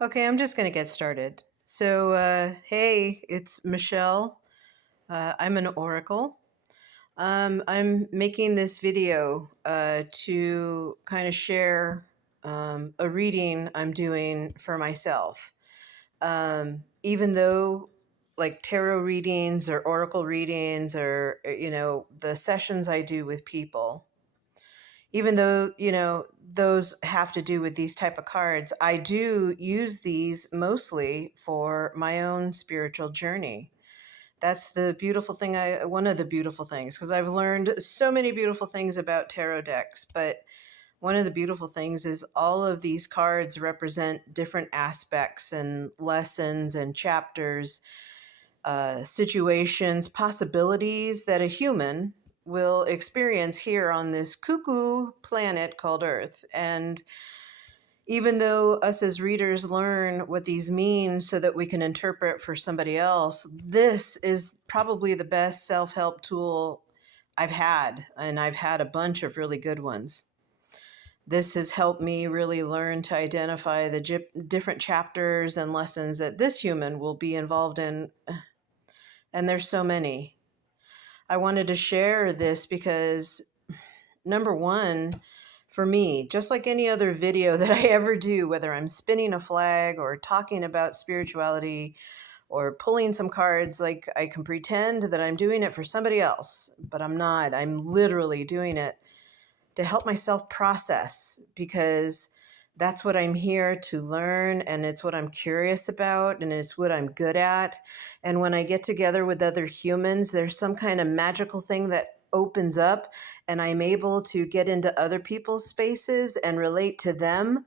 Okay, I'm just going to get started. Hey, it's Michelle. I'm an oracle. I'm making this video to kind of share a reading I'm doing for myself. Even though, like tarot readings or oracle readings or, the sessions I do with people, even though those have to do with these type of cards, I do use these mostly for my own spiritual journey. That's the beautiful thing. I One of the beautiful things, because I've learned so many beautiful things about tarot decks, but one of the beautiful things is all of these cards represent different aspects and lessons and chapters, situations, possibilities that a human will experience here on this cuckoo planet called Earth. And even though us as readers learn what these mean so that we can interpret for somebody else, this is probably the best self help tool I've had. And I've had a bunch of really good ones. This has helped me really learn to identify the different chapters and lessons that this human will be involved in. And there's so many. I wanted to share this because, number one, for me, just like any other video that I ever do, whether I'm spinning a flag or talking about spirituality or pulling some cards, like I can pretend that I'm doing it for somebody else, but I'm not. I'm literally doing it to help myself process, because that's what I'm here to learn, and it's what I'm curious about, and it's what I'm good at. And when I get together with other humans, there's some kind of magical thing that opens up, and I'm able to get into other people's spaces and relate to them.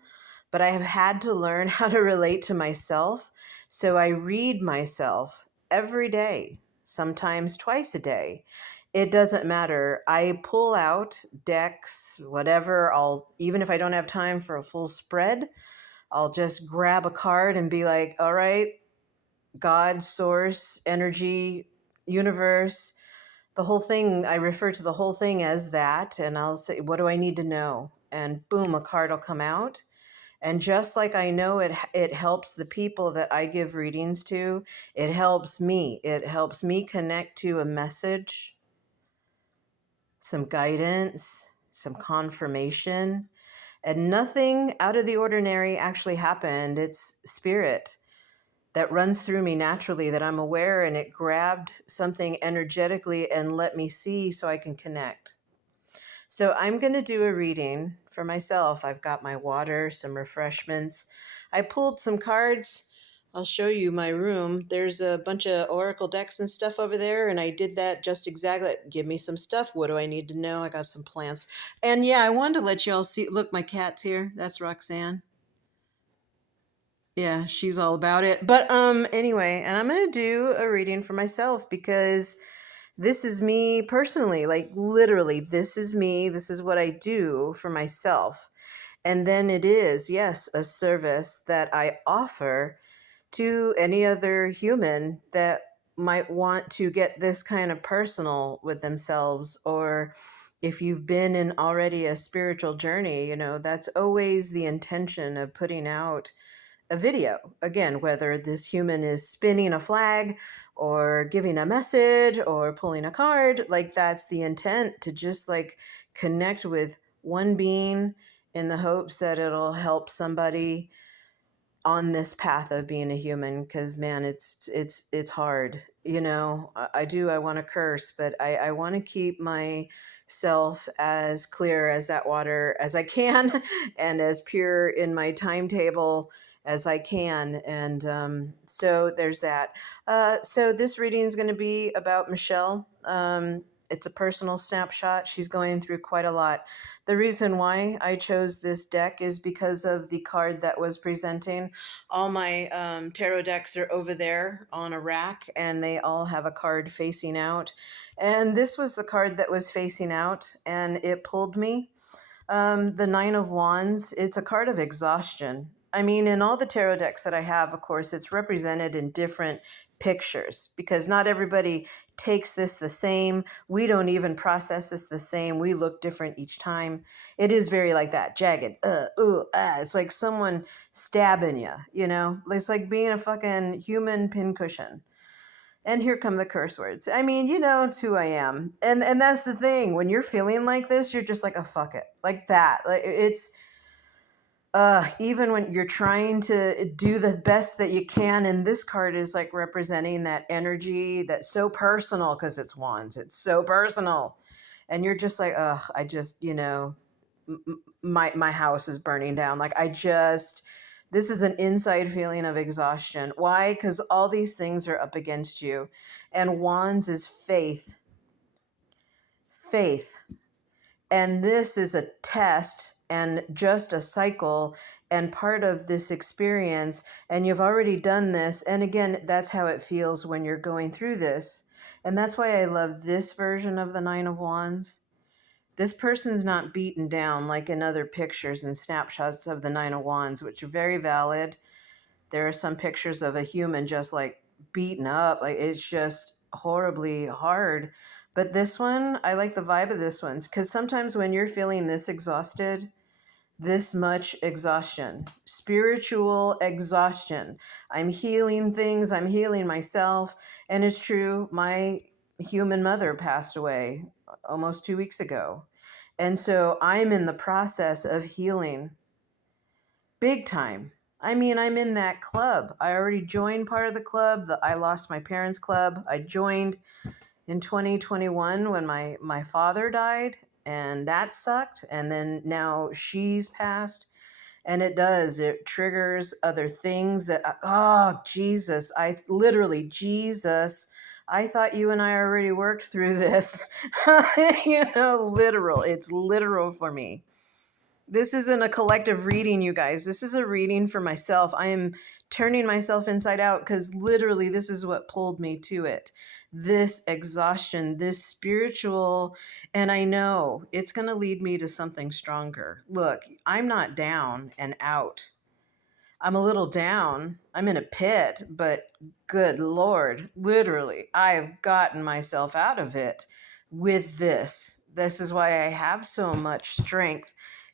But I have had to learn how to relate to myself. So I read myself every day, sometimes twice a day. It doesn't matter. I pull out decks, whatever. Even if I don't have time for a full spread, I'll just grab a card and be like, all right, God, source, energy, universe, the whole thing. I refer to the whole thing as that. And I'll say, what do I need to know? And boom, a card will come out. And just like I know it helps the people that I give readings to, it helps me. It helps me connect to a message, some guidance, some confirmation. And nothing out of the ordinary actually happened. It's spirit that runs through me naturally, that I'm aware, and it grabbed something energetically and let me see so I can connect. So I'm going to do a reading for myself. I've got my water, some refreshments. I pulled some cards. I'll show you my room. There's a bunch of oracle decks and stuff over there, and I did that just exactly. Give me some stuff. What do I need to know? I got some plants. And yeah, I wanted to let y'all see. Look, my cat's here. That's Roxanne. Yeah, she's all about it. But anyway, and I'm going to do a reading for myself because this is me personally, like literally, this is me. This is what I do for myself. And then it is, yes, a service that I offer to any other human that might want to get this kind of personal with themselves. Or if you've been in already a spiritual journey, that's always the intention of putting out a video. Again, whether this human is spinning a flag or giving a message or pulling a card, like that's the intent, to just like connect with one being in the hopes that it'll help somebody on this path of being a human. Because man, it's hard. I want to curse, but I want to keep myself as clear as that water as I can and as pure in my timetable as I can. And so there's that. So this reading is going to be about Michelle. It's a personal snapshot. She's going through quite a lot. The reason why I chose this deck is because of the card that was presenting. All my tarot decks are over there on a rack, and they all have a card facing out. And this was the card that was facing out, and it pulled me. The Nine of Wands, it's a card of exhaustion. I mean, in all the tarot decks that I have, of course, it's represented in different pictures, because not everybody takes this the same. We don't even process this the same. We look different each time. It is very like that, jagged. It's like someone stabbing you, you know? It's like being a fucking human pincushion. And here come the curse words. I mean, you know, it's who I am. And that's the thing. When you're feeling like this, you're just like, oh, fuck it. Like that. Like it's even when you're trying to do the best that you can, and this card is like representing that energy that's so personal because it's wands. It's so personal. And you're just like, ugh, I just, you know, my house is burning down. Like I just this is an inside feeling of exhaustion. Why? Because all these things are up against you. And wands is faith. Faith. And this is a test and just a cycle and part of this experience. And you've already done this. And again, that's how it feels when you're going through this. And that's why I love this version of the Nine of Wands. This person's not beaten down like in other pictures and snapshots of the Nine of Wands, which are very valid. There are some pictures of a human just like beaten up, like it's just horribly hard. But this one, I like the vibe of this one because sometimes when you're feeling this exhausted, this much exhaustion, spiritual exhaustion, I'm healing things, I'm healing myself. And it's true, my human mother passed away almost 2 weeks ago. And so I'm in the process of healing big time. I mean, I'm in that club. I already joined part of the club, the I Lost My Parents Club. I joined in 2021 when my father died, and that sucked. And then now she's passed, and it triggers other things that, oh, Jesus, Jesus, I thought you and I already worked through this. You know, literal. It's literal for me. This isn't a collective reading, you guys. This is a reading for myself. I am turning myself inside out because literally this is what pulled me to it. This exhaustion, this spiritual, and I know it's going to lead me to something stronger. Look, I'm not down and out. I'm a little down. I'm in a pit, but good Lord, literally, I've gotten myself out of it with this. This is why I have so much strength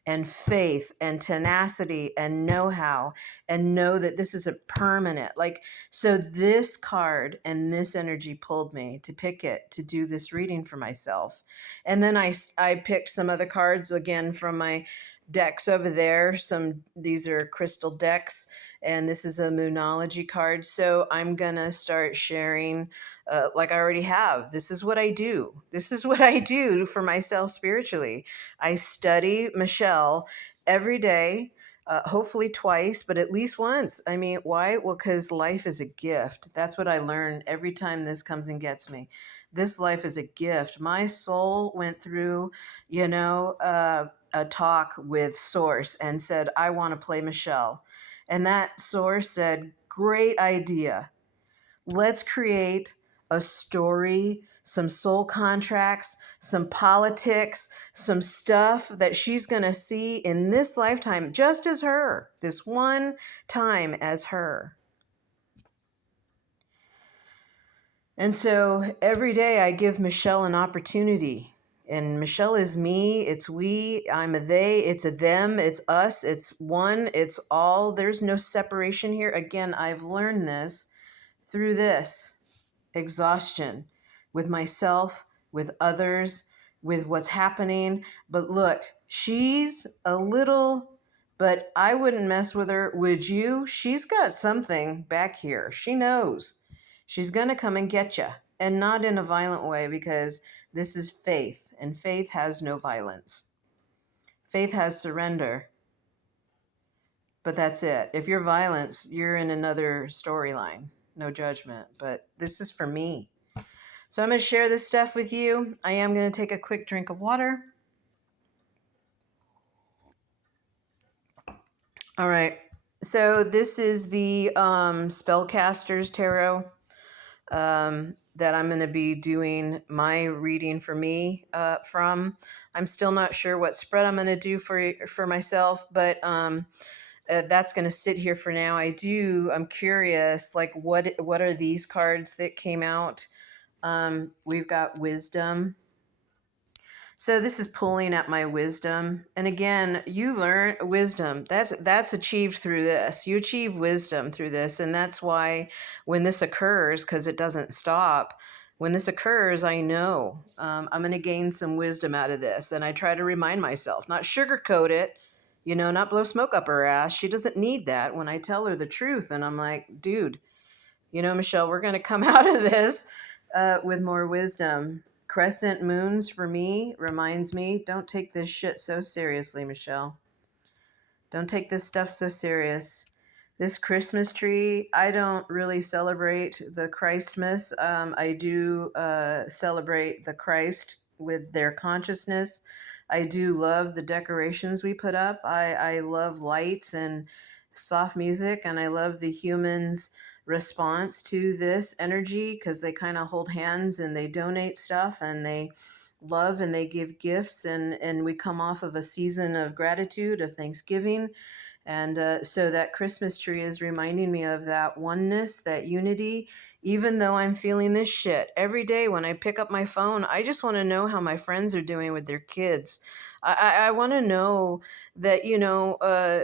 and faith and tenacity and know-how and know that this is a permanent. Like, so this card and this energy pulled me to pick it to do this reading for myself. And then I picked some other cards again from my decks over there. These are crystal decks, and this is a moonology card. So I'm gonna start sharing, like I already have. This is what I do. This is what I do for myself spiritually. I study Michelle every day. Hopefully twice, but at least once. I mean, why? Well, because life is a gift. That's what I learn every time this comes and gets me. This life is a gift. My soul went through, you know, a talk with Source and said, I want to play Michelle. And that Source said, great idea. Let's create a story, some soul contracts, some politics, some stuff that she's going to see in this lifetime, just as her, this one time as her. And so every day I give Michelle an opportunity. And Michelle is me, it's we, I'm a they, it's a them, it's us, it's one, it's all. There's no separation here. Again, I've learned this through this exhaustion with myself, with others, with what's happening. But look, she's a little, but I wouldn't mess with her. Would you? She's got something back here. She knows. She's going to come and get you, and not in a violent way, because this is faith, and faith has no violence. Faith has surrender. But that's it. If you're violence, you're in another storyline. No judgment. But this is for me. So I'm going to share this stuff with you. I am going to take a quick drink of water. All right. So this is the Spellcasters Tarot that I'm going to be doing my reading for me from. I'm still not sure what spread I'm going to do for myself, but that's going to sit here for now. I'm curious, like what are these cards that came out? We've got wisdom. So this is pulling at my wisdom. And again, you learn wisdom. That's achieved through this. You achieve wisdom through this. And that's why when this occurs, because it doesn't stop, when this occurs, I know I'm going to gain some wisdom out of this. And I try to remind myself, not sugarcoat it, not blow smoke up her ass. She doesn't need that when I tell her the truth. And I'm like, dude, Michelle, we're going to come out of this with more wisdom. Crescent moons for me reminds me, don't take this shit so seriously, Michelle. Don't take this stuff so serious. This Christmas tree, I don't really celebrate the Christmas. I do celebrate the Christ with their consciousness. I do love the decorations we put up. I love lights and soft music, and I love the humans' response to this energy because they kind of hold hands and they donate stuff and they love and they give gifts, and we come off of a season of gratitude, of Thanksgiving. And so that Christmas tree is reminding me of that oneness, that unity, even though I'm feeling this shit. Every day when I pick up my phone, I just want to know how my friends are doing with their kids. I want to know that,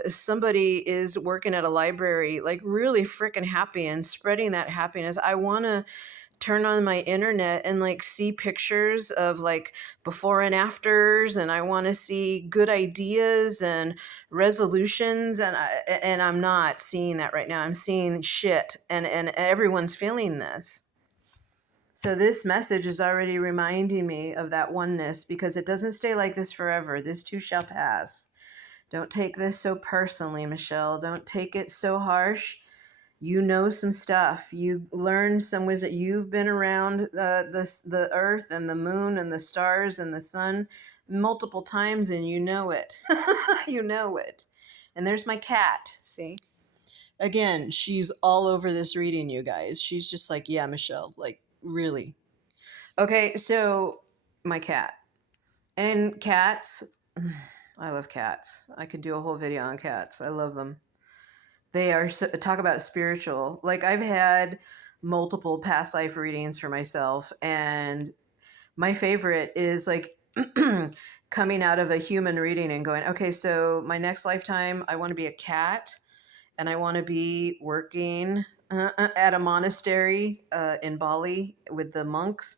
somebody is working at a library, like really freaking happy and spreading that happiness. I want to turn on my internet and like see pictures of like before and afters, and I want to see good ideas and resolutions, and I'm not seeing that right now. I'm seeing shit, and everyone's feeling this. So this message is already reminding me of that oneness, because it doesn't stay like this forever. This too shall pass. Don't take this so personally, Michelle. Don't take it so harsh. You know some stuff. You learned some wisdom. You've been around the earth and the moon and the stars and the sun multiple times, and you know it. You know it. And there's my cat. See? Again, she's all over this reading, you guys. She's just like, yeah, Michelle, like, really. Okay, so my cat. And cats, I love cats. I could do a whole video on cats. I love them. They are so, talk about spiritual. Like, I've had multiple past life readings for myself, and my favorite is like coming out of a human reading and going, okay, so my next lifetime, I want to be a cat, and I want to be working at a monastery in Bali with the monks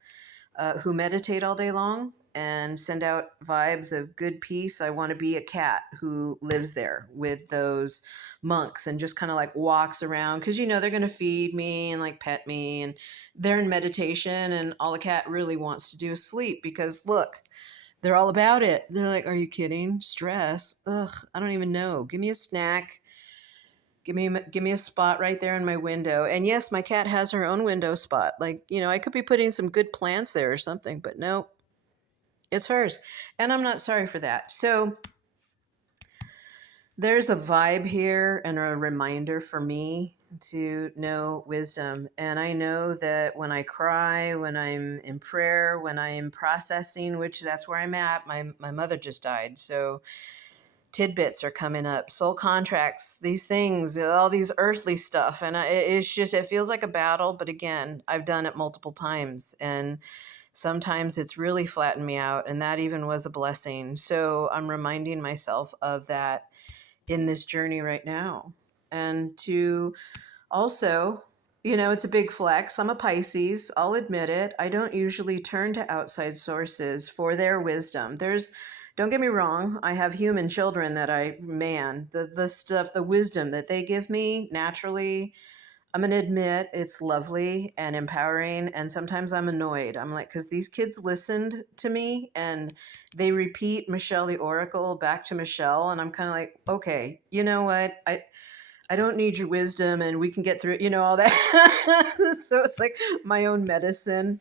who meditate all day long and send out vibes of good peace. I want to be a cat who lives there with those monks and just kind of like walks around, because they're going to feed me and like pet me, and they're in meditation, and all the cat really wants to do is sleep, because look, they're all about it. They're like, are you kidding? Stress? Ugh, I don't even know. Give me a snack. Give me a spot right there in my window. And yes, my cat has her own window spot. Like, I could be putting some good plants there or something, but no, it's hers. And I'm not sorry for that. So there's a vibe here and a reminder for me to know wisdom. And I know that when I cry, when I'm in prayer, when I'm processing, which that's where I'm at, my mother just died. So tidbits are coming up, soul contracts, these things, all these earthly stuff. And it's just, it feels like a battle. But again, I've done it multiple times, and sometimes it's really flattened me out. And that even was a blessing. So I'm reminding myself of that in this journey right now. And to also, it's a big flex. I'm a Pisces. I'll admit it. I don't usually turn to outside sources for their wisdom. Don't get me wrong, I have human children that the stuff, the wisdom that they give me naturally, I'm going to admit it's lovely and empowering. And sometimes I'm annoyed. I'm like, because these kids listened to me and they repeat Michelle the Oracle back to Michelle. And I'm kind of like, okay, you know what? I don't need your wisdom, and we can get through, all that. So it's like my own medicine.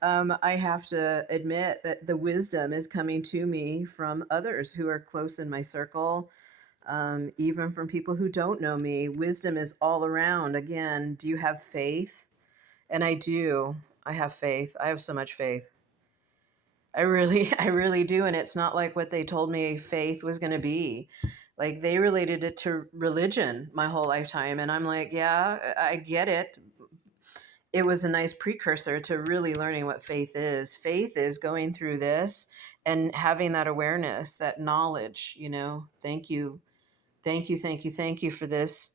I have to admit that the wisdom is coming to me from others who are close in my circle, even from people who don't know me. Wisdom is all around. Again, do you have faith? And I do. I have faith. I have so much faith. I really, I really do. And it's not like what they told me faith was going to be. Like they related it to religion my whole lifetime. And I'm like, yeah, I get it. It was a nice precursor to really learning what faith is. Faith is going through this and having that awareness, that knowledge, thank you, thank you, thank you, thank you for this,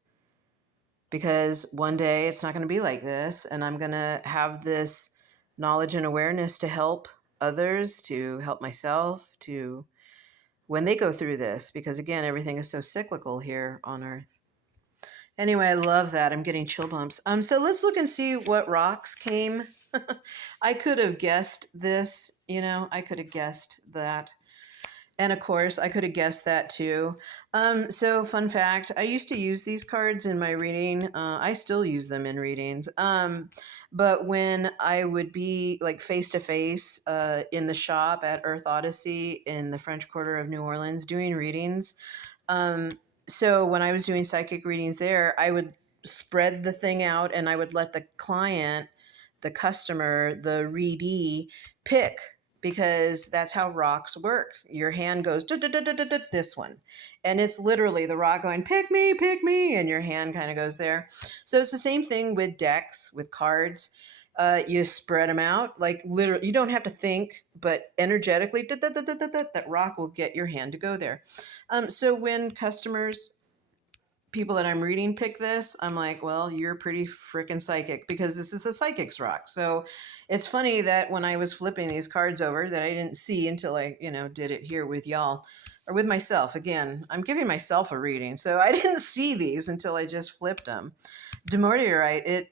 because one day it's not going to be like this. And I'm going to have this knowledge and awareness to help others, to help myself, to when they go through this, because again, everything is so cyclical here on Earth. Anyway, I love that. I'm getting chill bumps. So let's look and see what rocks came. I could have guessed this, I could have guessed that. And of course, I could have guessed that too. So, fun fact, I used to use these cards in my reading. I still use them in readings. But when I would be like face to face in the shop at Earth Odyssey in the French Quarter of New Orleans doing readings, um, so when I was doing psychic readings there, I would spread the thing out and I would let the client, the customer, the readee pick, because that's how rocks work. Your hand goes this one, and it's literally the rock going pick me, and your hand kind of goes there. So it's the same thing with decks, with cards. You spread them out, like literally. You don't have to think, but energetically, that rock will get your hand to go there. So when customers, people that I'm reading pick this, I'm like, well, you're pretty freaking psychic, because this is the psychic's rock. So it's funny that when I was flipping these cards over that I didn't see until I, did it here with y'all or with myself. Again, I'm giving myself a reading. So I didn't see these until I just flipped them. Demortiorite,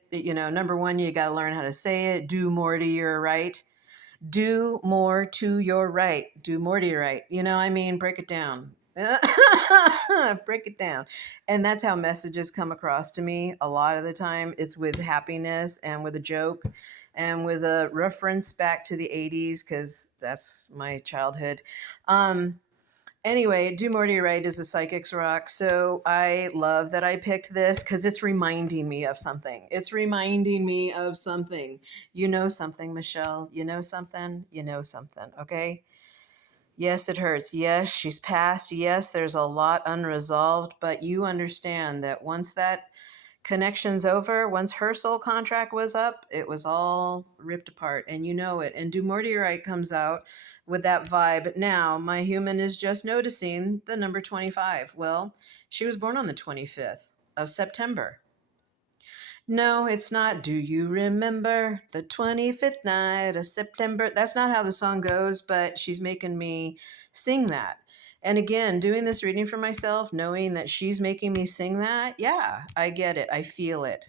number one, you got to learn how to say it. Do more to your right. Do more to your right. Do more to your right. Break it down. Break it down. And that's how messages come across to me a lot of the time. It's with happiness and with a joke and with a reference back to the 80s, because that's my childhood. Anyway, Do More to Your Right is a psychic's rock. So I love that I picked this because it's reminding me of something. It's reminding me of something. You know something, Michelle. You know something. You know something. Okay. Yes, it hurts. Yes, she's passed. Yes, there's a lot unresolved, but you understand that once that connection's over, once her soul contract was up, it was all ripped apart, and you know it. And Do More to Your Right comes out with that vibe. Now, my human is just noticing the number 25. Well, she was born on the 25th of September. No, it's not. Do you remember the 25th night of September? That's not how the song goes, but she's making me sing that. And again, doing this reading for myself, knowing that she's making me sing that, yeah, I get it. I feel it.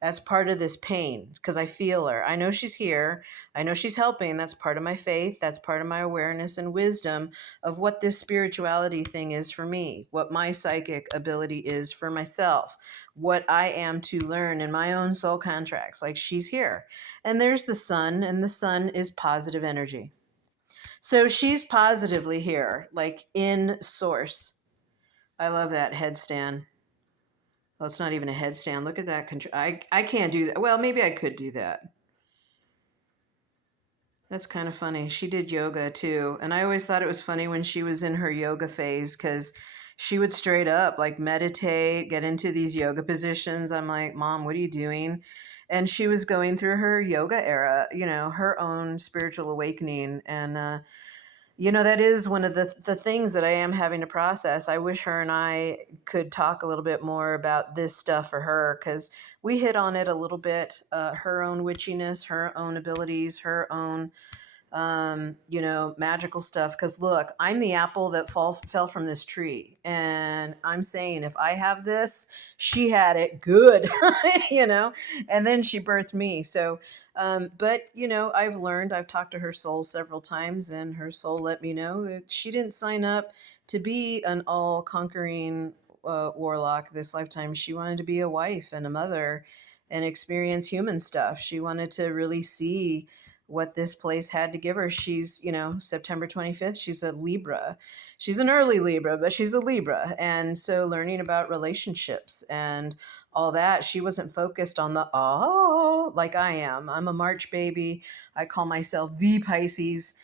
That's part of this pain because I feel her. I know she's here. I know she's helping. That's part of my faith. That's part of my awareness and wisdom of what this spirituality thing is for me, what my psychic ability is for myself, what I am to learn in my own soul contracts. Like she's here. And there's the sun, and the sun is positive energy. So she's positively here, like in source. I love that headstand. Well, it's not even a headstand. Look at that. I can't do that. Well, maybe I could do that. That's kind of funny. She did yoga too. And I always thought it was funny when she was in her yoga phase because she would straight up like meditate, get into these yoga positions. I'm like, Mom, what are you doing? And she was going through her yoga era, her own spiritual awakening. And that is one of the things that I am having to process. I wish her and I could talk a little bit more about this stuff for her, because we hit on it a little bit. Her own witchiness, her own abilities, her own magical stuff. Because look, I'm the apple that fell from this tree, and I'm saying if I have this, she had it good, and then she birthed me. So, but I've learned. I've talked to her soul several times, and her soul let me know that she didn't sign up to be an all-conquering warlock this lifetime. She wanted to be a wife and a mother and experience human stuff. She wanted to really see what this place had to give her. She's, September 25th, she's a Libra. She's an early Libra, but she's a Libra. And so learning about relationships and all that, she wasn't focused on the, like I am. I'm a March baby. I call myself the Pisces.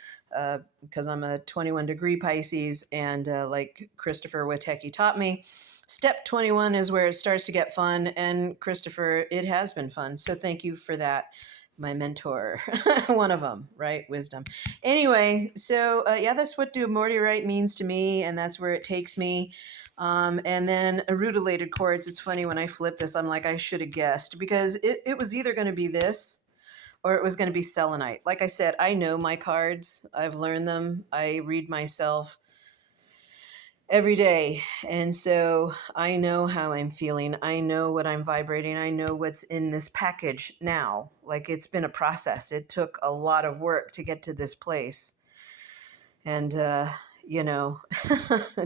because I'm a 21 degree Pisces, and like Christopher Witecki taught me, step 21 is where it starts to get fun. And Christopher, it has been fun. So thank you for that, my mentor. One of them, right? Wisdom. Anyway, so yeah, that's what do Morty right means to me, and that's where it takes me. And then rutilated chords. It's funny when I flip this, I'm like, I should have guessed because it was either going to be this or it was going to be selenite. Like I said, I know my cards. I've learned them. I read myself every day. And so I know how I'm feeling. I know what I'm vibrating. I know what's in this package now. Like it's been a process. It took a lot of work to get to this place. And, you know,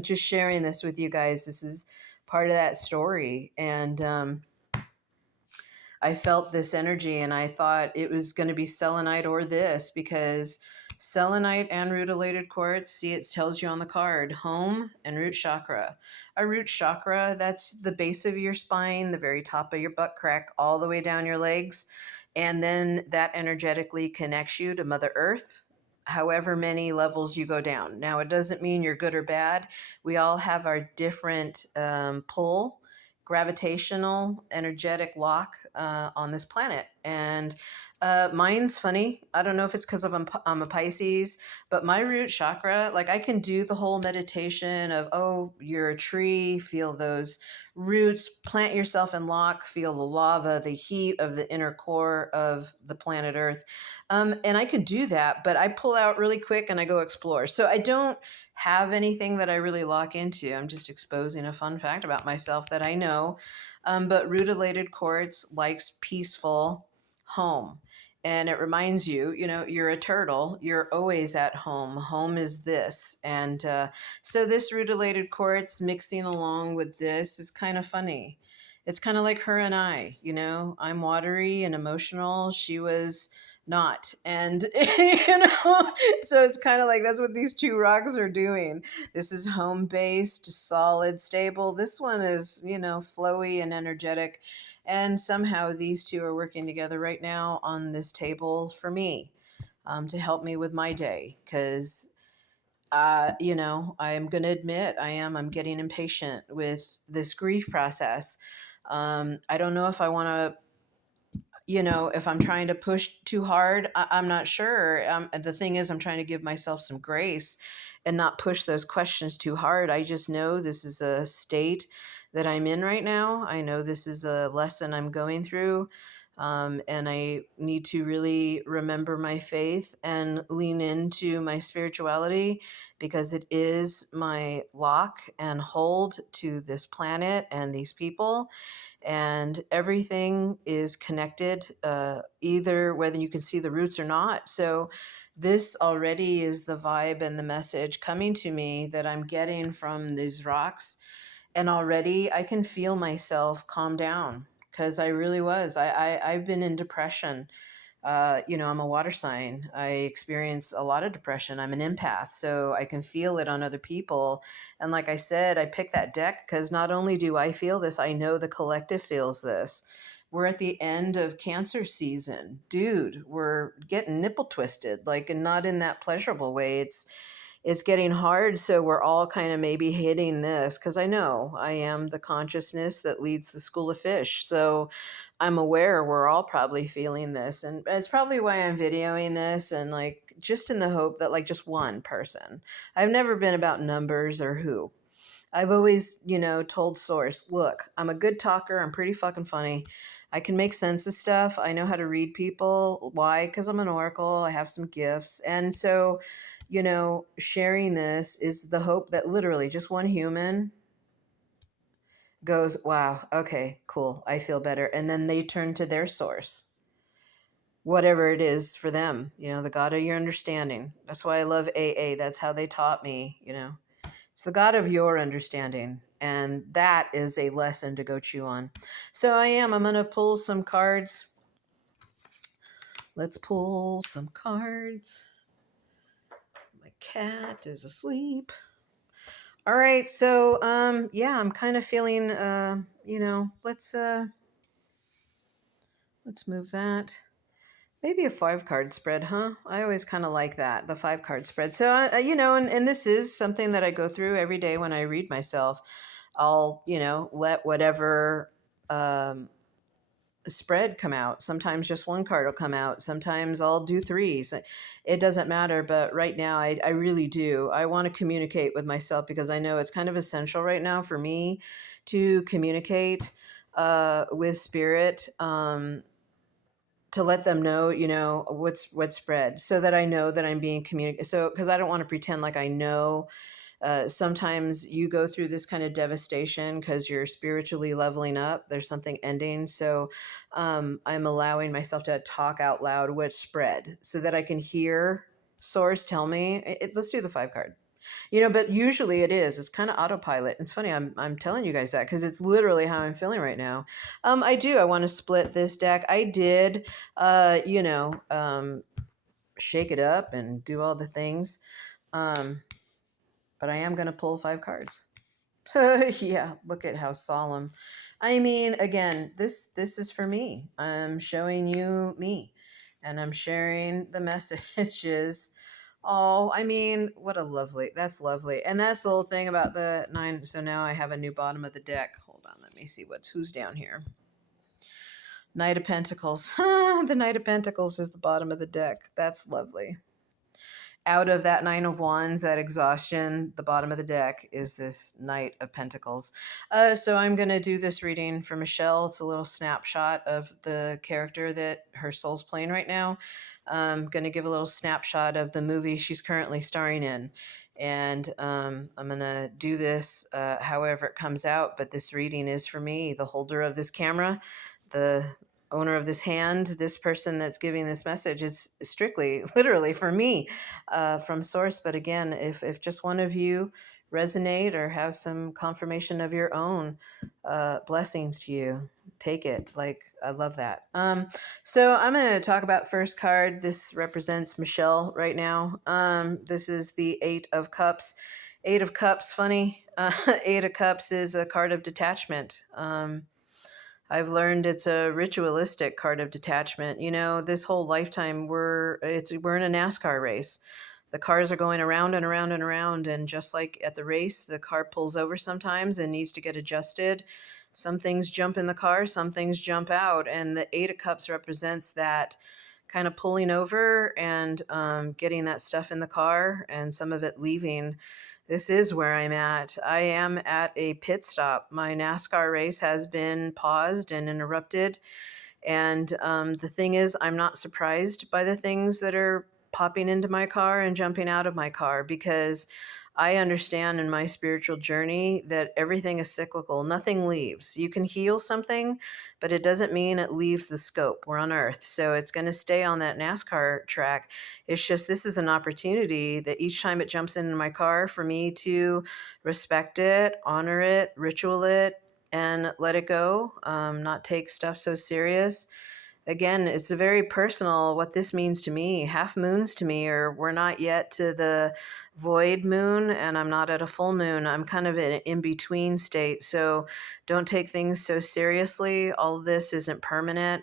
just sharing this with you guys, this is part of that story. And, I felt this energy and I thought it was going to be selenite or this because selenite and rutilated quartz, see, it tells you on the card home and root chakra. A root chakra, that's the base of your spine, the very top of your butt crack, all the way down your legs. And then that energetically connects you to Mother Earth, however many levels you go down. Now, it doesn't mean you're good or bad. We all have our different pull, gravitational energetic lock on this planet. And mine's funny. I don't know if it's because I'm a Pisces, but my root chakra, like I can do the whole meditation of, oh, you're a tree, feel those roots, plant yourself in lock, feel the lava, the heat of the inner core of the planet Earth. And I can do that, but I pull out really quick and I go explore. So I don't have anything that I really lock into. I'm just exposing a fun fact about myself that I know. But rutilated quartz likes peaceful home. And it reminds you, you know, you're a turtle. You're always at home. Home is this. And so this rutilated quartz mixing along with this is kind of funny. It's kind of like her and I, you know, I'm watery and emotional. She was not. And, you know, so it's kind of like that's what these two rocks are doing. This is home based, solid, stable. This one is, you know, flowy and energetic. And somehow these two are working together right now on this table for me, to help me with my day. Because, you know, I am going to admit I'm getting impatient with this grief process. I don't know if I want to, you know, if I'm trying to push too hard, I'm not sure. The thing is, I'm trying to give myself some grace and not push those questions too hard. I just know this is a state that I'm in right now. I know this is a lesson I'm going through. And I need to really remember my faith and lean into my spirituality because it is my lock and hold to this planet and these people, and everything is connected, either whether you can see the roots or not. So this already is the vibe and the message coming to me that I'm getting from these rocks, and already I can feel myself calm down because I really was. I've been in depression. You know, I'm a water sign. I experience a lot of depression. I'm an empath, so I can feel it on other people. And like I said, I picked that deck because not only do I feel this, I know the collective feels this. We're at the end of cancer season. Dude, we're getting nipple twisted, like, and not in that pleasurable way. It's getting hard, so we're all kind of maybe hitting this because I know I am the consciousness that leads the school of fish. So I'm aware we're all probably feeling this, and it's probably why I'm videoing this, and like just in the hope that like just one person. I've never been about numbers or who. I've always, you know, told Source, look, I'm a good talker. I'm pretty fucking funny. I can make sense of stuff. I know how to read people. Why? Because I'm an oracle. I have some gifts. And so, you know, sharing this is the hope that literally just one human goes, wow, okay, cool. I feel better. And then they turn to their source, whatever it is for them, you know, the God of your understanding. That's why I love AA. That's how they taught me, you know. It's the God of your understanding. And that is a lesson to go chew on. So I'm going to pull some cards. Let's pull some cards. My cat is asleep. All right. So, yeah, I'm kind of feeling, you know, let's move that. Maybe a 5 card spread, huh? I always kind of like that, the 5 card spread. So, and this is something that I go through every day when I read myself. I'll, let whatever spread come out. Sometimes just one card will come out. Sometimes I'll do threes. It doesn't matter. But right now, I really do. I want to communicate with myself because I know it's kind of essential right now for me to communicate with spirit. To let them know, what's spread, so that I know that I'm being communicated. So, because I don't want to pretend like I know. Sometimes you go through this kind of devastation because you're spiritually leveling up. There's something ending. So, I'm allowing myself to talk out loud what's spread, so that I can hear source tell me. Let's do the 5 card. But usually it's kind of autopilot. It's funny I'm telling you guys that because it's literally how I'm feeling right now. I want to split this deck. I did shake it up and do all the things. Um but I am going to pull 5 cards. Yeah, look at how solemn. I mean, again, this is for me. I'm showing you me, and I'm sharing the messages. Oh, I mean, what a lovely. That's lovely. And that's the whole thing about the 9. So now I have a new bottom of the deck. Hold on, let me see who's down here. Knight of Pentacles. The Knight of Pentacles is the bottom of the deck. That's lovely. Out of that 9 of Wands, that exhaustion, the bottom of the deck is this Knight of Pentacles. So I'm going to do this reading for Michelle. It's a little snapshot of the character that her soul's playing right now. I'm going to give a little snapshot of the movie she's currently starring in. And I'm going to do this however it comes out. But this reading is for me, the holder of this camera, the owner of this hand, this person that's giving this message is strictly, literally for me, from source. But again, if just one of you resonate or have some confirmation of your own, blessings to you. Take it. Like, I love that. So I'm going to talk about first card. This represents Michelle right now. This is the 8 of Cups. 8 of Cups, funny. 8 of Cups is a card of detachment. I've learned it's a ritualistic card of detachment. This whole lifetime we're in a NASCAR race. The cars are going around and around and around, and just like at the race, the car pulls over sometimes and needs to get adjusted. Some things jump in the car, some things jump out, and the 8 of Cups represents that kind of pulling over and getting that stuff in the car and some of it leaving. This is where I'm at. I am at a pit stop. My NASCAR race has been paused and interrupted. And the thing is, I'm not surprised by the things that are popping into my car and jumping out of my car, because I understand in my spiritual journey that everything is cyclical. Nothing leaves. You can heal something, but it doesn't mean it leaves the scope. We're on Earth, so it's going to stay on that NASCAR track. It's just this is an opportunity that each time it jumps into my car for me to respect it, honor it, ritual it, and let it go, not take stuff so serious. Again, it's a very personal what this means to me. Half moons to me, or we're not yet to the void moon, and I'm not at a full moon. I'm kind of in an in between state. So don't take things so seriously. All of this isn't permanent.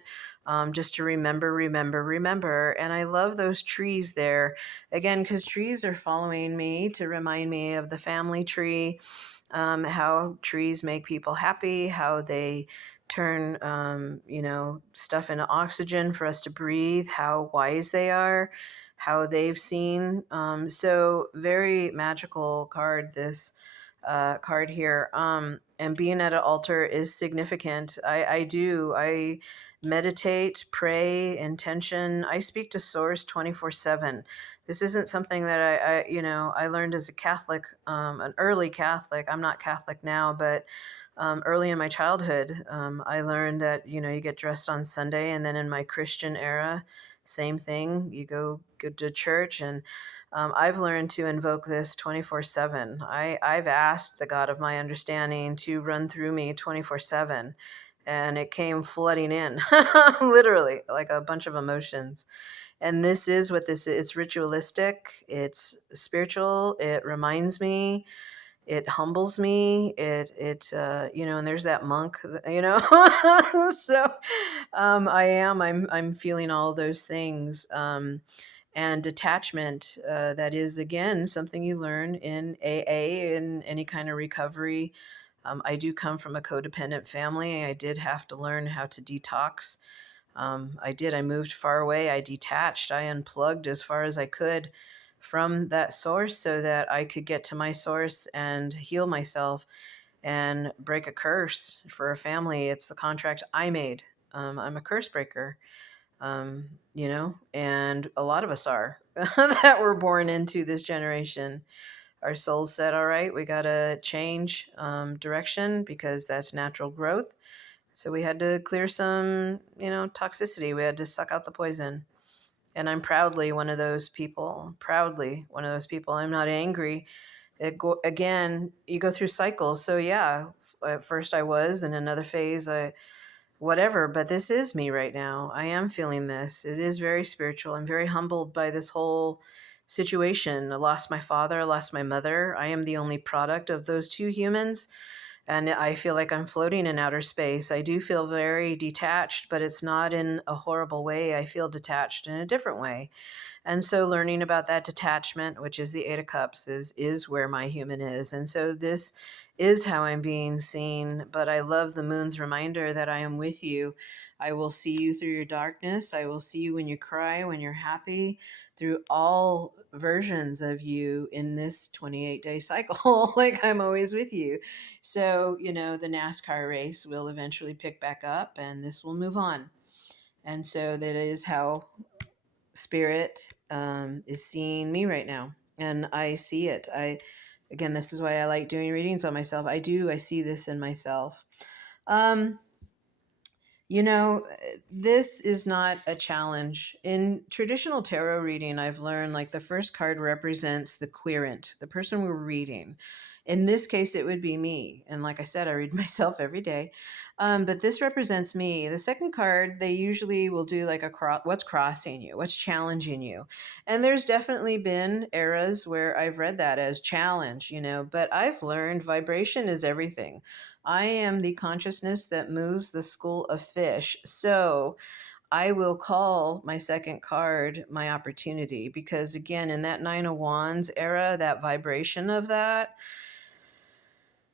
Just to remember, remember, remember. And I love those trees there. Again, because trees are following me to remind me of the family tree, how trees make people happy, how they turn, stuff into oxygen for us to breathe, how wise they are, how they've seen. So very magical card, this card here. And being at an altar is significant. I meditate, pray, intention. I speak to source 24/7. This isn't something that I learned as a Catholic, an early Catholic. I'm not Catholic now, but early in my childhood, I learned that, you get dressed on Sunday, and then in my Christian era, same thing. You go to church, and I've learned to invoke this 24/7. I've asked the God of my understanding to run through me 24/7, and it came flooding in, literally, like a bunch of emotions. And this is what this is. It's ritualistic, it's spiritual, it reminds me, it humbles me. And there's that monk, so I'm feeling all those things. And detachment, that is, again, something you learn in AA, in any kind of recovery. I do come from a codependent family. I did have to learn how to detox. I moved far away. I detached. I unplugged as far as I could from that source so that I could get to my source and heal myself and break a curse for a family. It's the contract I made. I'm a curse breaker, and a lot of us are that were born into this generation. Our souls said, all right, we got to change direction because that's natural growth. So we had to clear some, toxicity. We had to suck out the poison. And I'm proudly one of those people. Proudly one of those people. I'm not angry. Again, you go through cycles. So yeah, at first I was, in another phase, whatever. But this is me right now. I am feeling this. It is very spiritual. I'm very humbled by this whole situation. I lost my father. I lost my mother. I am the only product of those two humans, and I feel like I'm floating in outer space. I do feel very detached, but it's not in a horrible way. I feel detached in a different way. And so learning about that detachment, which is the Eight of Cups, is where my human is. And so this is how I'm being seen. But I love the moon's reminder that I am with you. I will see you through your darkness. I will see you when you cry, when you're happy, through all versions of you in this 28-day cycle. Like, I'm always with you. So, the NASCAR race will eventually pick back up and this will move on. And so that is how spirit is seeing me right now, and I see it. Again, this is why I like doing readings on myself. I see this in myself. um this is not a challenge. In traditional tarot reading, I've learned, like, the first card represents the querent, the person we're reading. In this case, it would be me. And like I said, I read myself every day. But this represents me. The second card, they usually will do like what's crossing you, what's challenging you. And there's definitely been eras where I've read that as challenge, but I've learned vibration is everything. I am the consciousness that moves the school of fish. So I will call my second card my opportunity, because, again, in that Nine of Wands era, that vibration of that,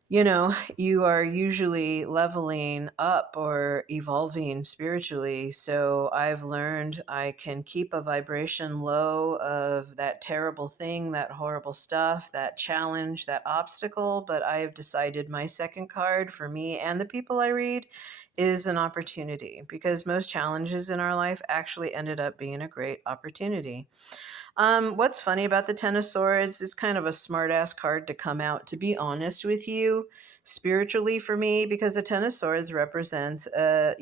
you are usually leveling up or evolving spiritually. So I've learned I can keep a vibration low of that terrible thing, that horrible stuff, that challenge, that obstacle. But I have decided my second card for me and the people I read is an opportunity, because most challenges in our life actually ended up being a great opportunity. What's funny about the Ten of Swords is kind of a smart ass card to come out, to be honest with you, spiritually for me, because the Ten of Swords represents, one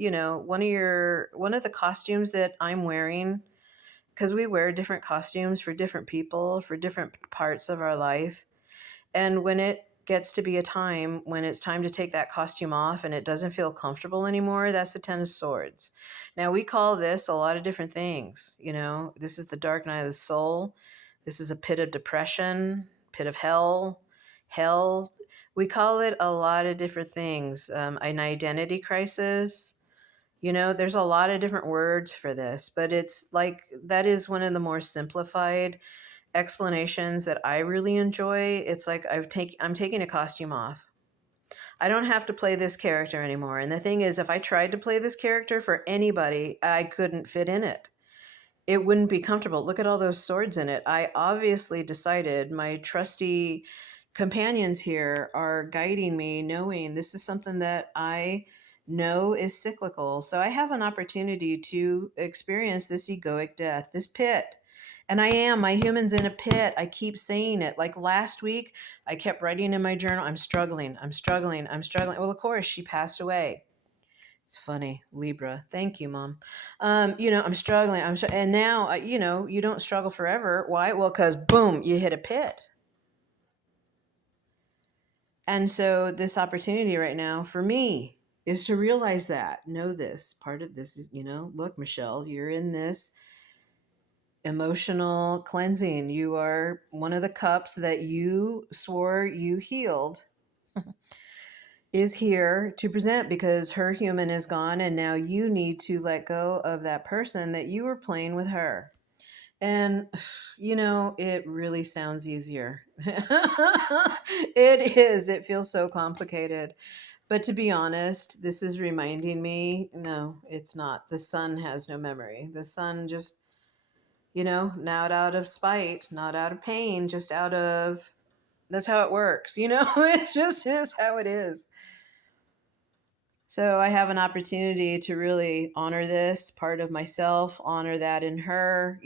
of the costumes that I'm wearing, because we wear different costumes for different people, for different parts of our life. And when it gets to be a time when it's time to take that costume off and it doesn't feel comfortable anymore, that's the Ten of Swords. Now, we call this a lot of different things. This is the dark night of the soul. This is a pit of depression, pit of hell, hell. We call it a lot of different things. An identity crisis. There's a lot of different words for this, but it's like that is one of the more simplified explanations that I really enjoy. It's like I'm taking a costume off. I don't have to play this character anymore. And the thing is, if I tried to play this character for anybody, I couldn't fit in it. It wouldn't be comfortable. Look at all those swords in it. I obviously decided, my trusty companions here are guiding me, knowing this is something that I know is cyclical. So I have an opportunity to experience this egoic death, this pit. And my human's in a pit. I keep saying it. Like last week, I kept writing in my journal, I'm struggling, I'm struggling, I'm struggling. Well, of course, she passed away. It's funny, Libra. Thank you, Mom. I'm struggling. And now, you don't struggle forever. Why? Well, because boom, you hit a pit. And so this opportunity right now for me is to realize that, know this. Part of this is, look, Michelle, you're in this emotional cleansing. You are one of the cups that you swore you healed is here to present because her human is gone, and now you need to let go of that person that you were playing with her. And it really sounds easier. It is. It feels so complicated. But to be honest, this is reminding me, no, it's not. The sun has no memory. The sun just, not out of spite, not out of pain, just out of, that's how it works. It just is how it is. So I have an opportunity to really honor this part of myself, honor that in her.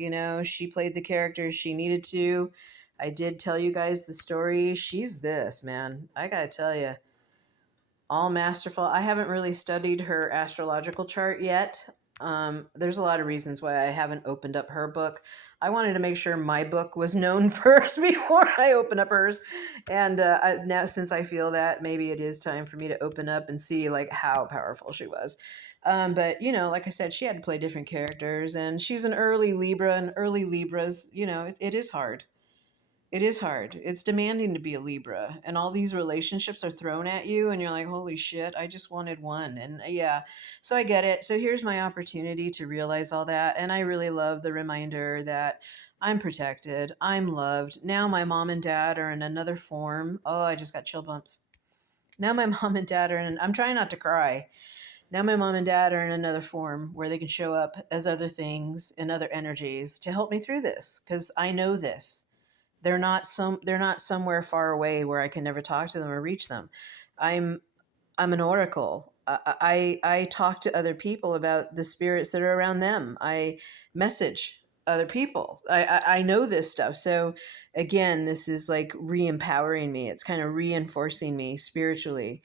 She played the character she needed to. I did tell you guys the story. She's this, man. I gotta tell you, all masterful. I haven't really studied her astrological chart yet. There's a lot of reasons why I haven't opened up her book. I wanted to make sure my book was known first before I open up hers. And now, since I feel that, maybe it is time for me to open up and see like how powerful she was. But like I said, she had to play different characters, and she's an early Libra, and early Libras, it is hard. It is hard. It's demanding to be a Libra, and all these relationships are thrown at you, and you're like, holy shit, I just wanted one. And yeah, so I get it. So here's my opportunity to realize all that. And I really love the reminder that I'm protected, I'm loved. Now my mom and dad are in another form. Oh, I just got chill bumps. Now my mom and dad are in, I'm trying not to cry. Now my mom and dad are in another form where they can show up as other things and other energies to help me through this because I know this. They're not somewhere far away where I can never talk to them or reach them. I'm I'm an oracle. I talk to other people about the spirits that are around them. I message other people. I know this stuff. So again, this is like re-empowering me. It's kind of reinforcing me spiritually,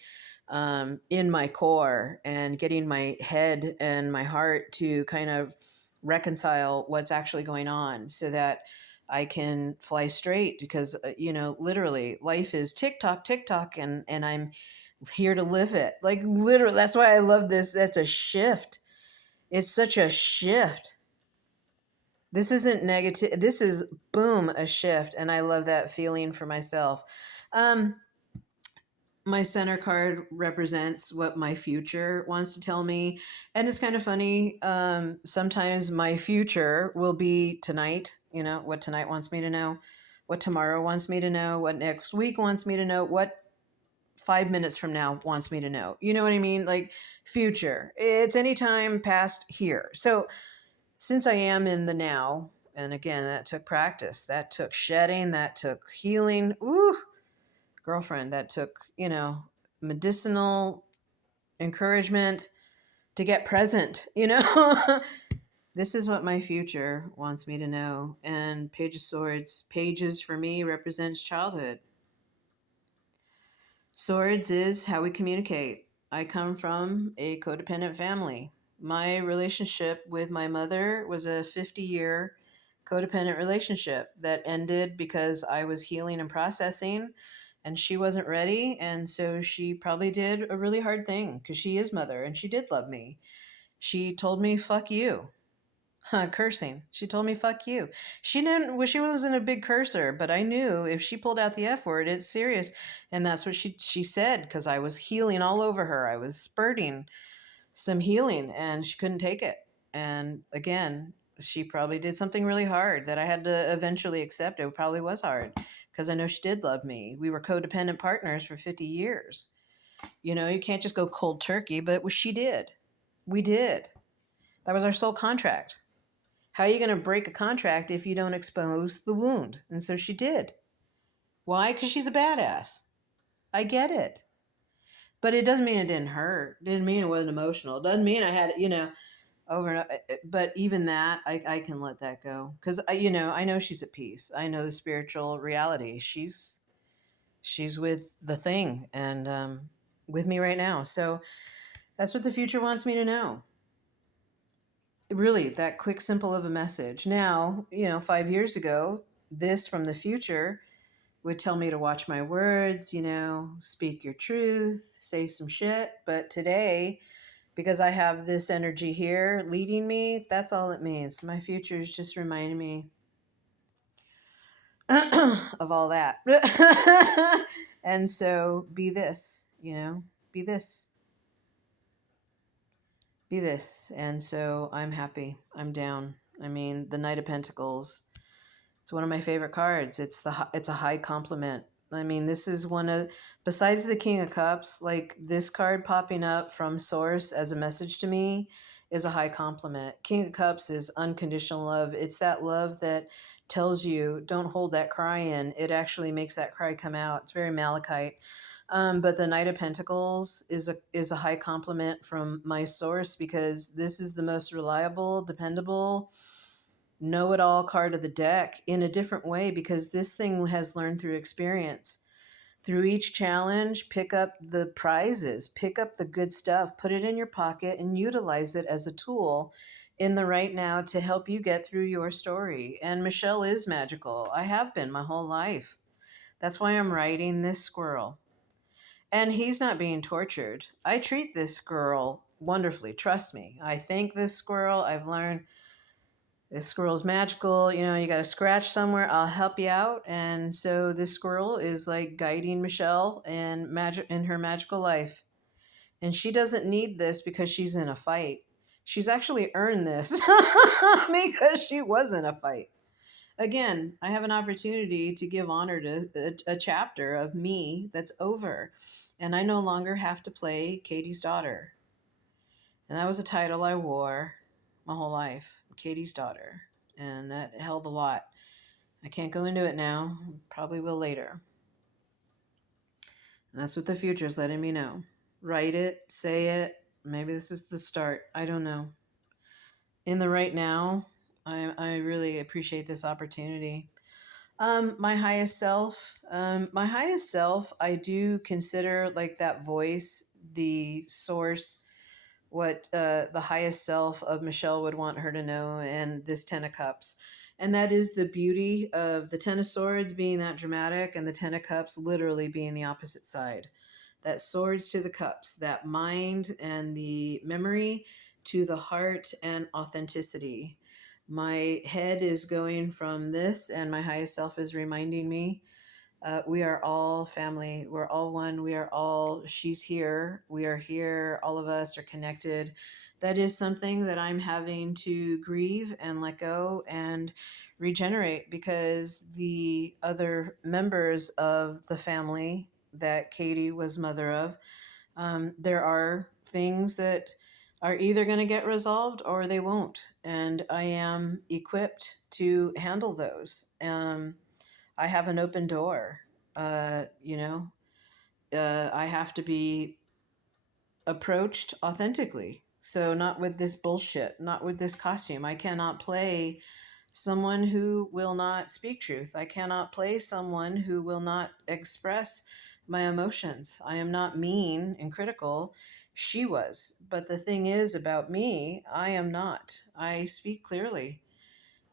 in my core, and getting my head and my heart to kind of reconcile what's actually going on so that I can fly straight because literally life is tick tock tick tock, and I'm here to live it. Like literally, that's why I love this. That's a shift. It's such a shift. This isn't negative. This is boom, a shift, and I love that feeling for myself. Um, my center card represents what my future wants to tell me, and it's kind of funny. Sometimes my future will be tonight. What tonight wants me to know, what tomorrow wants me to know, what next week wants me to know, what 5 minutes from now wants me to know. You know what I mean? Like future. It's anytime past here. So since I am in the now, and again, that took practice, that took shedding, that took healing. Ooh, girlfriend, that took, medicinal encouragement to get present. This is what my future wants me to know. And Page of Swords, pages for me represents childhood. Swords is how we communicate. I come from a codependent family. My relationship with my mother was a 50-year codependent relationship that ended because I was healing and processing and she wasn't ready. And so she probably did a really hard thing because she is mother and she did love me. She told me, fuck you. Cursing. She told me, fuck you. She didn't, well, she wasn't a big cursor, but I knew if she pulled out the F word, it's serious. And that's what she said because I was healing all over her. I was spurting some healing and she couldn't take it. And again, she probably did something really hard that I had to eventually accept. It probably was hard because I know she did love me. We were codependent partners for 50 years. You can't just go cold turkey, but she did. We did. That was our soul contract. How are you going to break a contract if you don't expose the wound? And so she did. Why? Because she's a badass. I get it. But it doesn't mean it didn't hurt. It didn't mean it wasn't emotional. It doesn't mean I had, over and over. But even that, I can let that go. Because, I know she's at peace. I know the spiritual reality. She's with the thing and with me right now. So that's what the future wants me to know. Really, that quick, simple of a message. Now, 5 years ago, this from the future would tell me to watch my words, speak your truth, say some shit. But today, because I have this energy here leading me, that's all it means. My future is just reminding me of all that. And so be this, be this, be this. And so I'm happy. I'm down. I mean, the Knight of Pentacles, it's one of my favorite cards. It's a high compliment. I mean, this is one of, besides the King of Cups, like this card popping up from Source as a message to me is a high compliment. King of Cups is unconditional love. It's that love that tells you don't hold that cry in. It actually makes that cry come out. It's very Malachite. But the Knight of Pentacles is a high compliment from my source, because this is the most reliable, dependable, know-it-all card of the deck in a different way, because this thing has learned through experience. Through each challenge, pick up the prizes, pick up the good stuff, put it in your pocket, and utilize it as a tool in the right now to help you get through your story. And Michelle is magical. I have been my whole life. That's why I'm writing this squirrel. And he's not being tortured. I treat this squirrel wonderfully. Trust me. I thank this squirrel. I've learned this squirrel's magical. You got to scratch somewhere. I'll help you out. And so this squirrel is like guiding Michelle and magic in her magical life. And she doesn't need this because she's in a fight. She's actually earned this because she was in a fight. Again, I have an opportunity to give honor to a chapter of me that's over. And I no longer have to play Katie's daughter. And that was a title I wore my whole life, Katie's daughter. And that held a lot. I can't go into it now. Probably will later. And that's what the future is letting me know. Write it, say it. Maybe this is the start. I don't know. In the right now, I really appreciate this opportunity. My highest self, I do consider like that voice, the source, what the highest self of Michelle would want her to know, and this Ten of Cups. And that is the beauty of the Ten of Swords being that dramatic, and the Ten of Cups literally being the opposite side. That swords to the cups, that mind and the memory to the heart and authenticity. My head is going from this, and my highest self is reminding me we are all family. We're all one. We are all, she's here. We are here. All of us are connected. That is something that I'm having to grieve and let go and regenerate, because the other members of the family that Katie was mother of, there are things that are either going to get resolved or they won't. And I am equipped to handle those. I have an open door. I have to be approached authentically. So, not with this bullshit, not with this costume. I cannot play someone who will not speak truth. I cannot play someone who will not express my emotions. I am not mean and critical. She was. But the thing is about me, I am not. I speak clearly.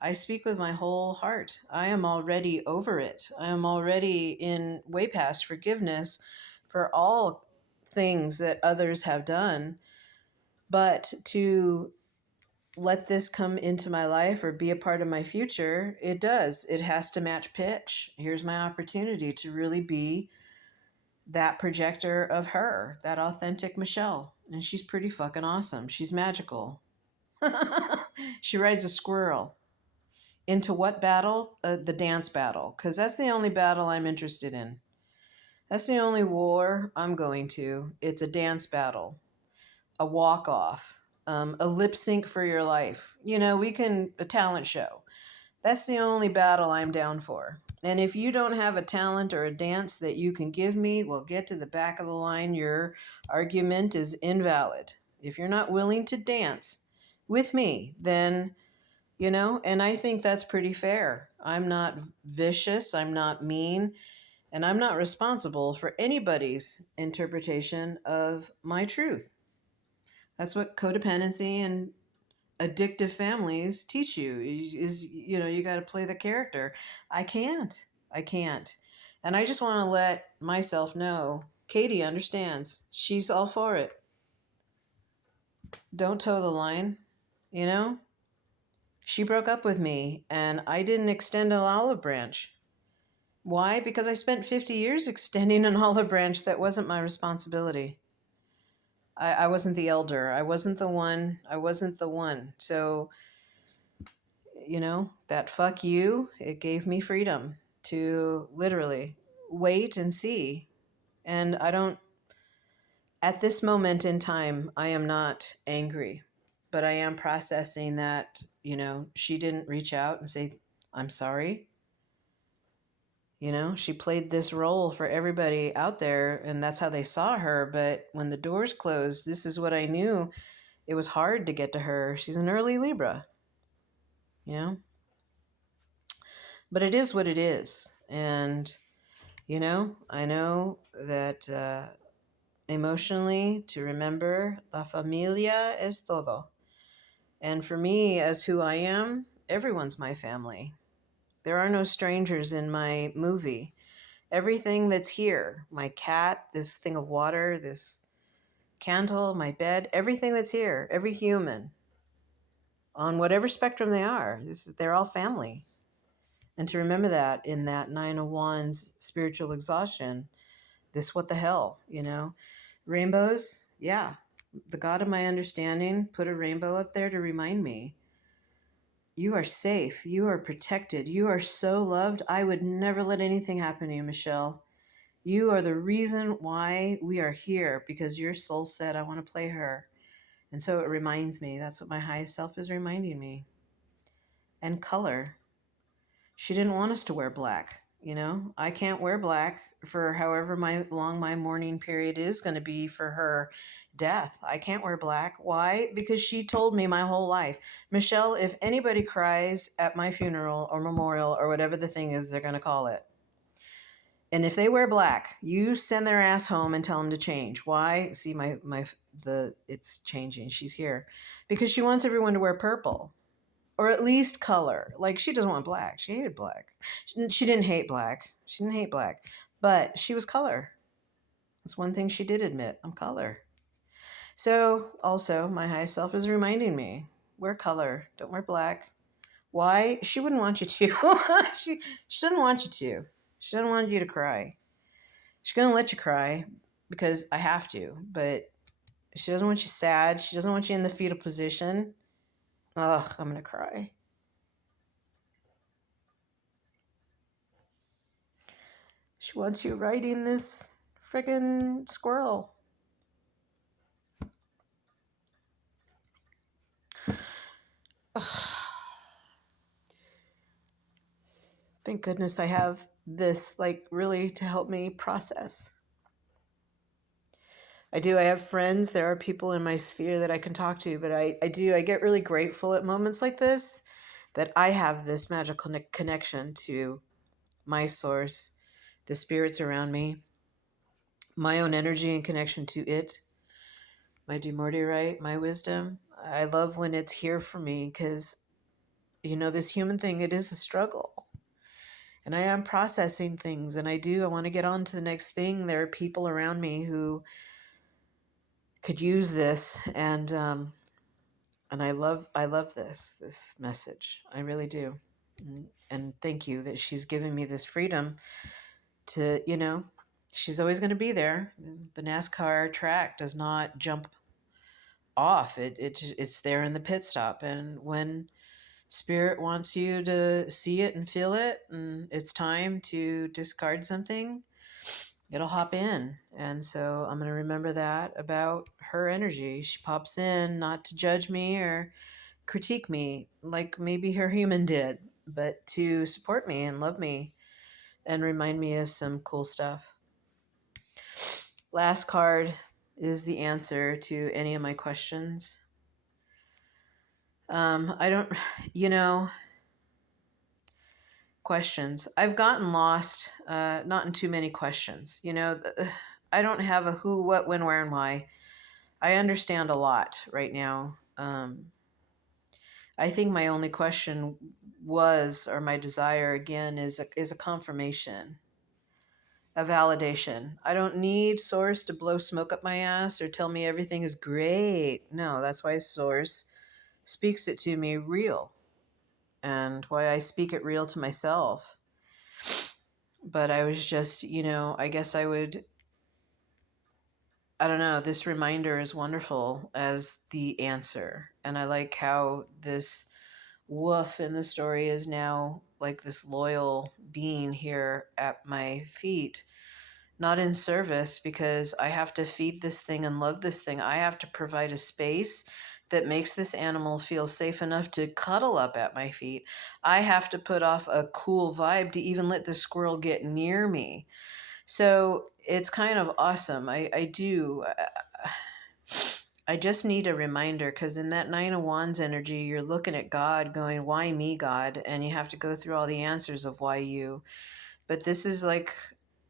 I speak with my whole heart. I am already over it. I am already in way past forgiveness for all things that others have done. But to let this come into my life or be a part of my future, it does. It has to match pitch. Here's my opportunity to really be that projector of her, that authentic Michelle. And she's pretty fucking awesome. She's magical. She rides a squirrel. Into what battle? The dance battle, because that's the only battle I'm interested in. That's the only war I'm going to. It's a dance battle, a walk off, a lip sync for your life. A talent show. That's the only battle I'm down for. And if you don't have a talent or a dance that you can give me, well, get to the back of the line. Your argument is invalid. If you're not willing to dance with me, then and I think that's pretty fair. I'm not vicious, I'm not mean, and I'm not responsible for anybody's interpretation of my truth. That's what codependency and addictive families teach you is you got to play the character. I can't. And I just want to let myself know Katie understands. She's all for it. don't toe the line, you know? She broke up with me and I didn't extend an olive branch. Why? Because I spent 50 years extending an olive branch that wasn't my responsibility. I wasn't the elder. I wasn't the one. I wasn't the one. So, that fuck you, it gave me freedom to literally wait and see. And at this moment in time, I am not angry, but I am processing that, she didn't reach out and say, I'm sorry. She played this role for everybody out there, and that's how they saw her. But when the doors closed, this is what I knew. It was hard to get to her. She's an early Libra, you know? But it is what it is. And, I know that emotionally, to remember, la familia es todo. And for me, as who I am, everyone's my family. There are no strangers in my movie. Everything that's here, my cat, this thing of water, this candle, my bed, everything that's here, every human, on whatever spectrum they are, they're all family. And to remember that in that Nine of Wands spiritual exhaustion, this what the hell, Rainbows, yeah. The God of my understanding put a rainbow up there to remind me, you are safe, you are protected, you are so loved. I would never let anything happen to you, Michelle. You are the reason why we are here, because your soul said, I want to play her. And so it reminds me, that's what my highest self is reminding me. And color. She didn't want us to wear black. I can't wear black for however long my mourning period is going to be for her death. I can't wear black. Why? Because she told me my whole life, Michelle, if anybody cries at my funeral or memorial or whatever the thing is they're going to call it, and if they wear black, you send their ass home and tell them to change. Why? See, it's changing. She's here because she wants everyone to wear purple, or at least color. Like, she doesn't want black. She hated black. She didn't hate black. She didn't hate black, but she was color. That's one thing she did admit. I'm color. So also, my high self is reminding me: wear color. Don't wear black. Why? She wouldn't want you to. She didn't want you to. She didn't want you to cry. She's going to let you cry because I have to, but she doesn't want you sad. She doesn't want you in the fetal position. Ugh, I'm going to cry. She wants you riding this friggin' squirrel. Ugh. Thank goodness I have this, really to help me process. I do. I have friends. There are people in my sphere that I can talk to, but I get really grateful at moments like this that I have this magical connection to my source, the spirits around me, my own energy and connection to it, my Demortierite, my wisdom. I love when it's here for me because, this human thing, it is a struggle. And I am processing things, and I want to get on to the next thing. There are people around me who could use this, and I love this message. I really do. And thank you that she's given me this freedom to, she's always going to be there. The NASCAR track does not jump off. It's there in the pit stop. And when spirit wants you to see it and feel it, and it's time to discard something, it'll hop in. And so I'm going to remember that about her energy. She pops in not to judge me or critique me like maybe her human did, but to support me and love me and remind me of some cool stuff. Last card is the answer to any of my questions. I don't, questions. I've gotten lost, not in too many questions. I don't have a who, what, when, where, and why. I understand a lot right now. I think my only question was, or my desire again, is a confirmation. a validation. I don't need Source to blow smoke up my ass or tell me everything is great. No, that's why Source speaks it to me real, and why I speak it real to myself. But I was just, I guess I don't know, this reminder is wonderful as the answer. And I like how this wolf in the story is now like this loyal being here at my feet, not in service because I have to feed this thing and love this thing. I have to provide a space that makes this animal feel safe enough to cuddle up at my feet. I have to put off a cool vibe to even let the squirrel get near me. So it's kind of awesome. I do. I just need a reminder because in that Nine of Wands energy, you're looking at God going, why me, God? And you have to go through all the answers of why you. But this is like,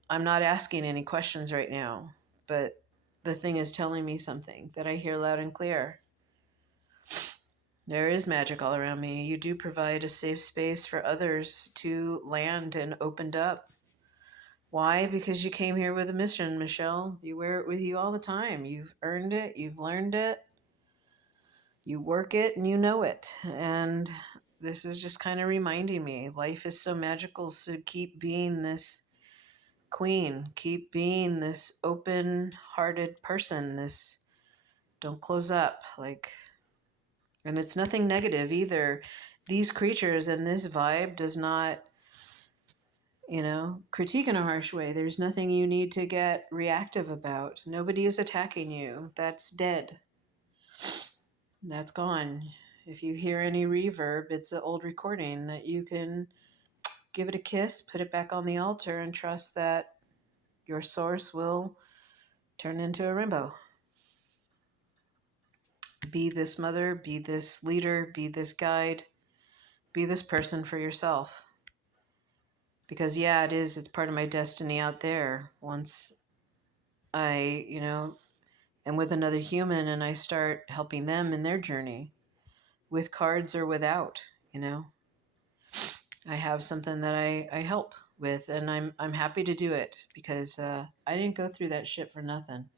I'm not asking any questions right now, but the thing is telling me something that I hear loud and clear. There is magic all around me. You do provide a safe space for others to land and opened up. Why? Because you came here with a mission, Michelle. You wear it with you all the time. You've earned it, you've learned it, you work it, and you know it. And this is just kind of reminding me life is so magical, so keep being this queen, keep being this open hearted person, this don't close up. Like, and it's nothing negative either. These creatures and this vibe does not critique in a harsh way. There's nothing you need to get reactive about. Nobody is attacking you. That's dead. That's gone. If you hear any reverb, it's an old recording that you can give it a kiss, put it back on the altar, and trust that your source will turn into a rainbow. Be this mother, be this leader, be this guide, be this person for yourself. Because, yeah, it's part of my destiny out there. Once I, am with another human and I start helping them in their journey with cards or without, I have something that I help with, and I'm happy to do it because I didn't go through that shit for nothing.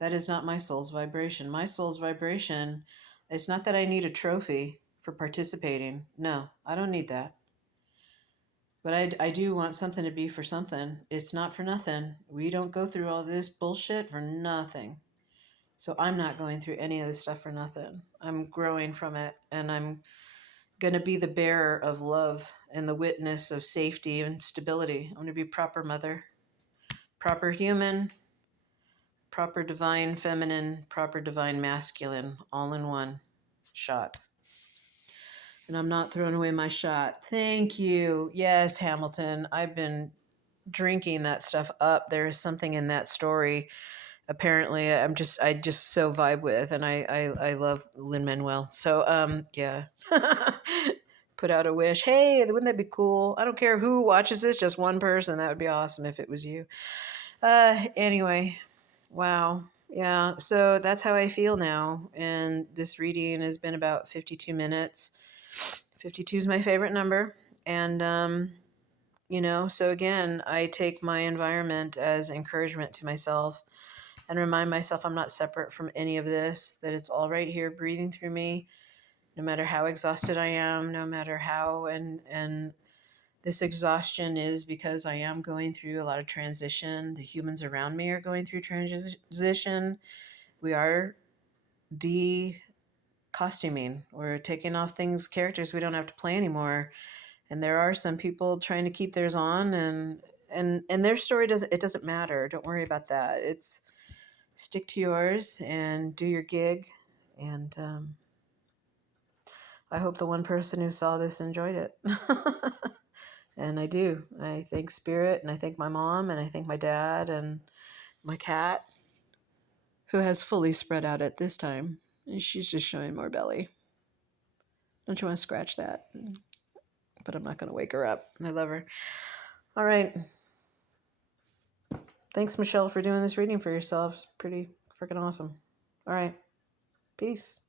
That is not my soul's vibration. My soul's vibration, it's not that I need a trophy for participating. No, I don't need that. But I do want something to be for something. It's not for nothing. We don't go through all this bullshit for nothing. So I'm not going through any of this stuff for nothing. I'm growing from it, and I'm going to be the bearer of love and the witness of safety and stability. I'm going to be proper mother, proper human, proper divine feminine, proper divine masculine, all in one shot. And I'm not throwing away my shot. Thank you. Yes, Hamilton. I've been drinking that stuff up. There is something in that story. Apparently, I just so vibe with, and I love Lin-Manuel. So yeah. Put out a wish. Hey, wouldn't that be cool? I don't care who watches this, just one person. That would be awesome if it was you. Anyway, wow. Yeah, so that's how I feel now. And this reading has been about 52 minutes. 52 is my favorite number. And, so again, I take my environment as encouragement to myself and remind myself I'm not separate from any of this, that it's all right here breathing through me, no matter how exhausted I am, no matter how, and this exhaustion is because I am going through a lot of transition. The humans around me are going through transition. We are de-costuming. We're taking off characters we don't have to play anymore. And there are some people trying to keep theirs on, and their story doesn't matter. Don't worry about that. It's stick to yours and do your gig. And I hope the one person who saw this enjoyed it. And I do. I thank Spirit, and I thank my mom, and I thank my dad, and my cat, who has fully spread out at this time. And she's just showing more belly. Don't you want to scratch that? But I'm not going to wake her up. I love her. All right. Thanks, Michelle, for doing this reading for yourself. It's pretty freaking awesome. All right. Peace.